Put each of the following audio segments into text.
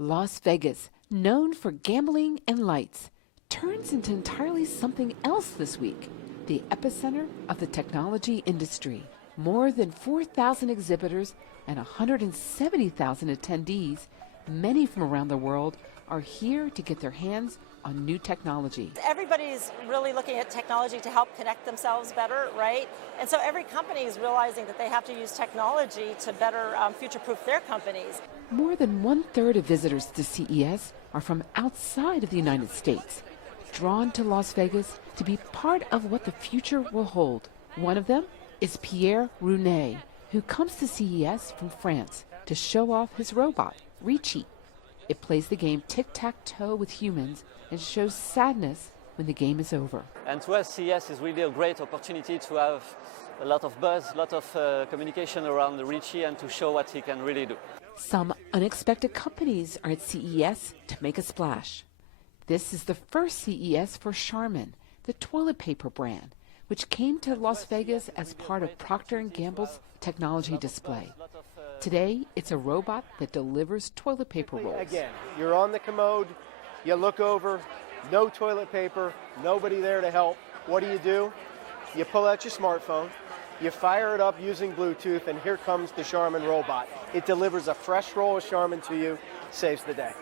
Las Vegas, known for gambling and lights, turns into entirely something else this week, the epicenter of the technology industry. More than 4,000 exhibitors and 170,000 attendees, many from around the world, are here to get their hands on new technology. Everybody's really looking at technology to help connect themselves better, right? And so every company is realizing that they have to use technology to better future-proof their companies. More than 1/3 of visitors to CES are from outside of the United States, drawn to Las Vegas to be part of what the future will hold. One of them is Pierre Rounet, who comes to CES from France to show off his robot, Richie. It plays the game tic-tac-toe with humans and shows sadness when the game is over. And to us, CES is really a great opportunity to have a lot of buzz, a lot of communication around the Richie and to show what he can really do. Some unexpected companies are at CES to make a splash. This is the first CES for Charmin, the toilet paper brand, which came to Las Vegas as part of Procter & Gamble's technology display. Today, it's a robot that delivers toilet paper rolls. Again, you're on the commode, you look over, no toilet paper, nobody there to help. What do? You pull out your smartphone, you fire it up using Bluetooth, and here comes the Charmin robot. It delivers a fresh roll of Charmin to you, saves the day.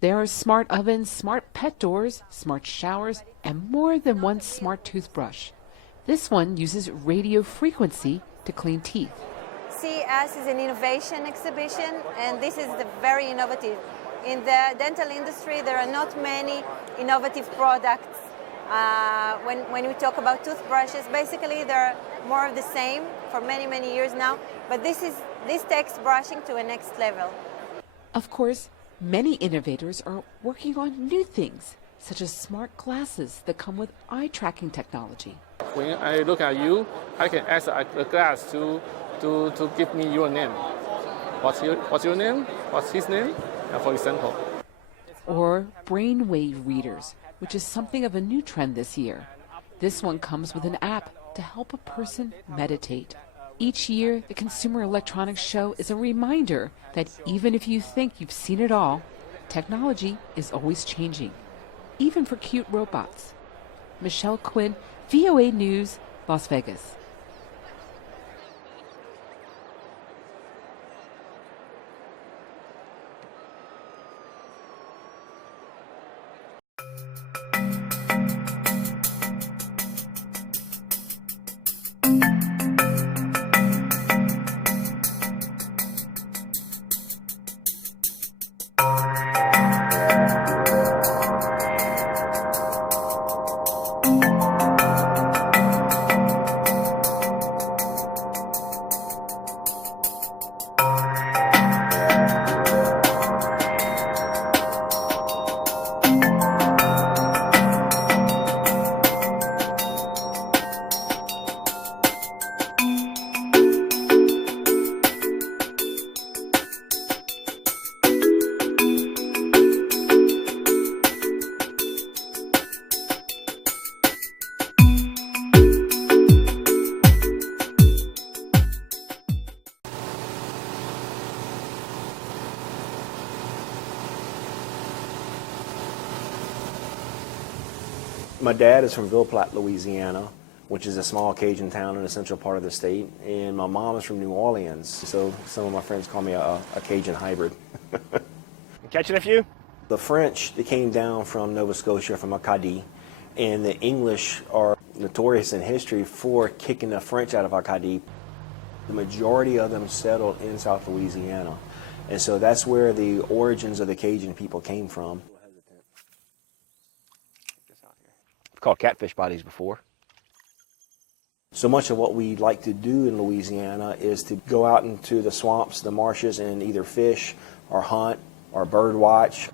There are smart ovens, smart pet doors, smart showers, and more than one smart toothbrush. This one uses radio frequency to clean teeth. CES is an innovation exhibition, and this is very innovative. In the dental industry, there are not many innovative products. When we talk about toothbrushes, basically they're more of the same for many, many years now, but this takes brushing to a next level. Of course, many innovators are working on new things, such as smart glasses that come with eye tracking technology. When I look at you, I can ask a glass to give me your name. What's your name? What's his name? For example. Or brainwave readers, which is something of a new trend this year. This one comes with an app to help a person meditate. Each year, the Consumer Electronics Show is a reminder that even if you think you've seen it all, technology is always changing, even for cute robots. Michelle Quinn, VOA News, Las Vegas. My dad is from Ville Platte, Louisiana, which is a small Cajun town in the central part of the state, and my mom is from New Orleans, so some of my friends call me a Cajun hybrid. Catching a few? The French, they came down from Nova Scotia, from Acadie, and the English are notorious in history for kicking the French out of Acadie. The majority of them settled in South Louisiana, and so that's where the origins of the Cajun people came from. Called catfish bodies before. So much of what we like to do in Louisiana is to go out into the swamps, the marshes, and either fish or hunt or bird watch.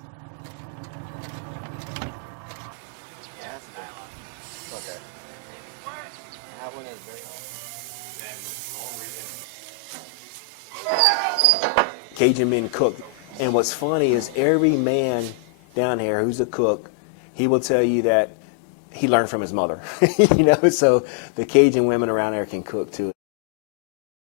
Cajun men cook, and what's funny is every man down here who's a cook, he will tell you that he learned from his mother, so the Cajun women around there can cook too.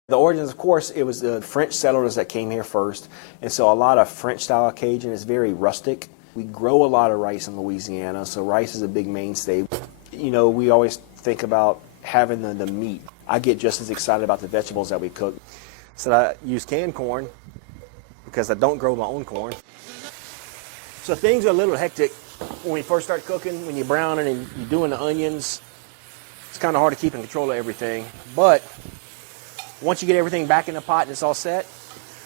The origins, of course, it was the French settlers that came here first, and so a lot of French-style Cajun is very rustic. We grow a lot of rice in Louisiana, so rice is a big mainstay. You know, we always think about having the meat. I get just as excited about the vegetables that we cook. So I use canned corn because I don't grow my own corn. So things are a little hectic when we first start cooking, when you're browning and you're doing the onions. It's kind of hard to keep in control of everything, but once you get everything back in the pot and it's all set,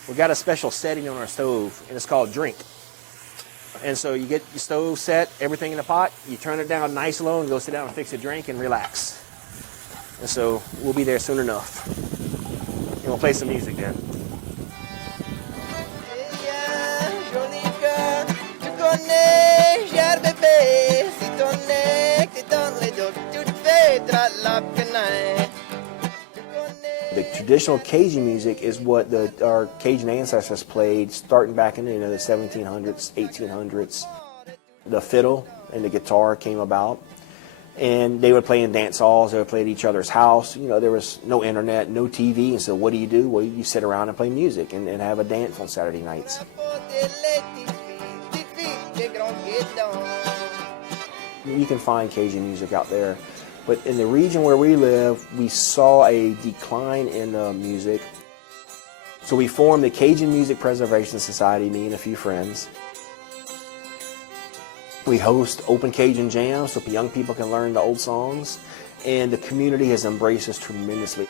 we've got a special setting on our stove, and it's called drink. And so you get your stove set, everything in the pot, you turn it down nice low and go sit down and fix a drink and relax. And so we'll be there soon enough. And we'll play some music then. The traditional Cajun music is what our Cajun ancestors played starting back in the 1700s, 1800s. The fiddle and the guitar came about, and they would play in dance halls, they would play at each other's house. You know, there was no internet, no TV, and so what do? Well, you sit around and play music and have a dance on Saturday nights. You can find Cajun music out there. But in the region where we live, we saw a decline in music. So we formed the Cajun Music Preservation Society, me and a few friends. We host open Cajun jams so young people can learn the old songs. And the community has embraced us tremendously.